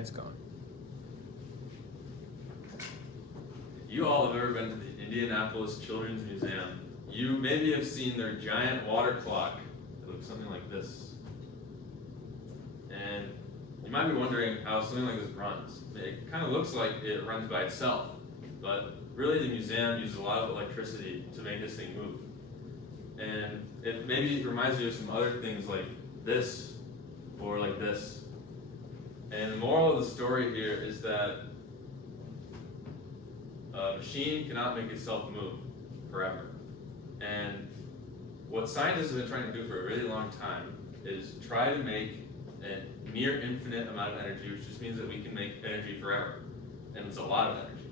It's gone. If you all have ever been to the Indianapolis Children's Museum, you maybe have seen their giant water clock. It looks something like this. And you might be wondering how something like this runs. It kind of looks like it runs by itself, but really the museum uses a lot of electricity to make this thing move. And it maybe reminds you of some other things like this, or like this. And the moral of the story here is that a machine cannot make itself move forever. And what scientists have been trying to do for a really long time is try to make a near infinite amount of energy, which just means that we can make energy forever. And it's a lot of energy.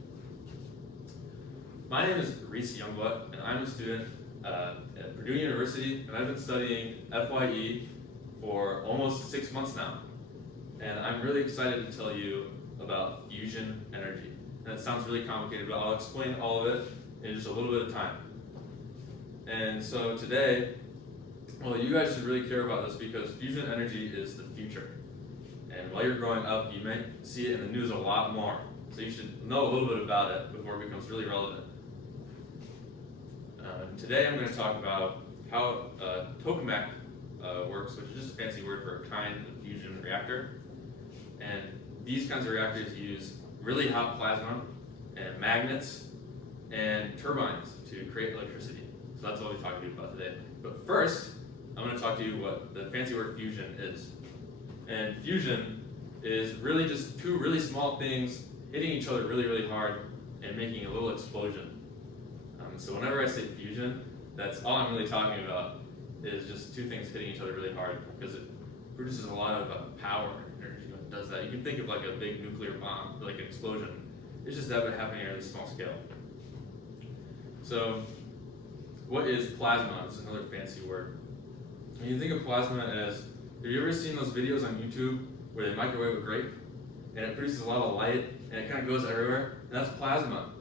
My name is Reese Youngblood, and I'm a student at Purdue University, and I've been studying FYE for almost 6 months now. And I'm really excited to tell you about fusion energy. And it sounds really complicated, but I'll explain all of it in just a little bit of time. And so today, well, you guys should really care about this because fusion energy is the future. And while you're growing up, you may see it in the news a lot more. So you should know a little bit about it before it becomes really relevant. Today I'm going to talk about how tokamak works, which is just a fancy word for a kind of fusion reactor. And these kinds of reactors use really hot plasma and magnets and turbines to create electricity. So that's what we'll be talking to you about today. But first, I'm going to talk to you what the fancy word fusion is. And fusion is really just two really small things hitting each other really, really hard and making a little explosion. So whenever I say fusion, that's all I'm really talking about is just two things hitting each other really hard because it produces a lot of power and energy when it does that. You can think of like a big nuclear bomb, like an explosion. It's just that happening at a small scale. So what is plasma? It's another fancy word. When you think of plasma as, have you ever seen those videos on YouTube where they microwave a grape and it produces a lot of light and it kind of goes everywhere? And that's plasma.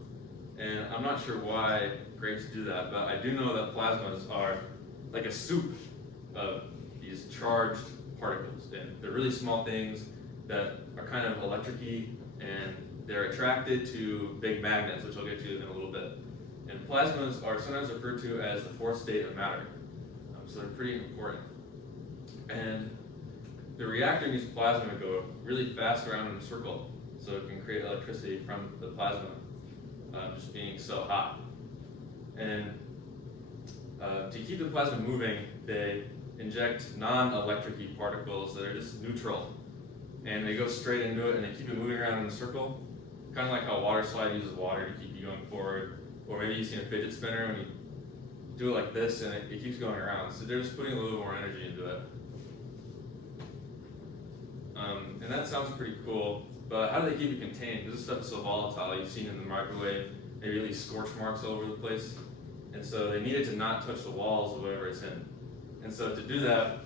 And I'm not sure why grapes do that, but I do know that plasmas are like a soup of these charged particles. And they're really small things that are kind of electric-y, and they're attracted to big magnets, which I'll get to in a little bit. And plasmas are sometimes referred to as the fourth state of matter. So they're pretty important. And the reactor needs plasma to go really fast around in a circle so it can create electricity from the plasma just being so hot. And to keep the plasma moving, they inject non-electric-y particles that are just neutral. And they go straight into it and they keep it moving around in a circle, kind of like how a water slide uses water to keep you going forward. Or maybe you've seen a fidget spinner when you do it like this and it keeps going around. So they're just putting a little more energy into it. And that sounds pretty cool, but how do they keep it contained? Because this stuff is so volatile. You've seen it in the microwave, maybe at least scorch marks all over the place. And so they need it to not touch the walls of whatever it's in. And so to do that,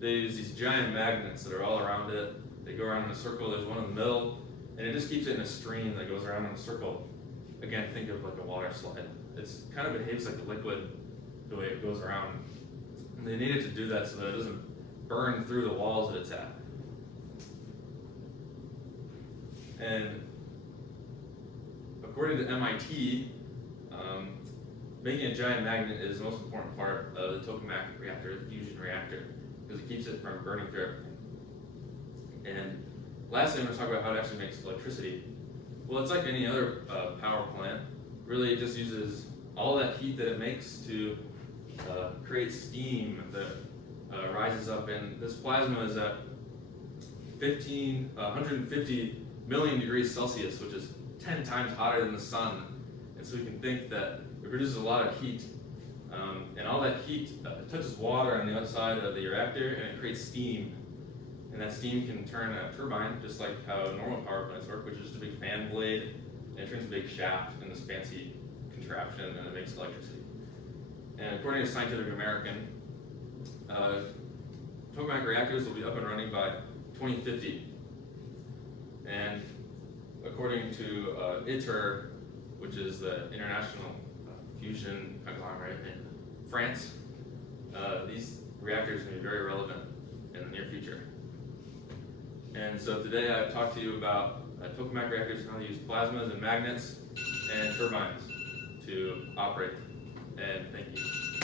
they use these giant magnets that are all around it. They go around in a circle, there's one in the middle, and it just keeps it in a stream that goes around in a circle. Again, think of like a water slide. It kind of behaves like a liquid the way it goes around. And they need it to do that so that it doesn't burn through the walls that it's at. And according to MIT, making a giant magnet is the most important part of the tokamak reactor, the fusion reactor, because it keeps it from burning through everything. And lastly, I'm going to talk about how it actually makes electricity. Well, it's like any other power plant. Really, it just uses all that heat that it makes to create steam that rises up. And this plasma is at 150 million degrees Celsius, which is 10 times hotter than the sun. And so we can think that it produces a lot of heat. And all that heat touches water on the outside of the reactor and it creates steam. And that steam can turn a turbine, just like how normal power plants work, which is just a big fan blade, and it turns a big shaft in this fancy contraption, and it makes electricity. And according to Scientific American, tokamak reactors will be up and running by 2050. And according to ITER, which is the International Fusion Conglomerate in France, these reactors are going to be very relevant in the near future. And so today I've talked to you about tokamak reactors and how to use plasmas and magnets and turbines to operate. And thank you.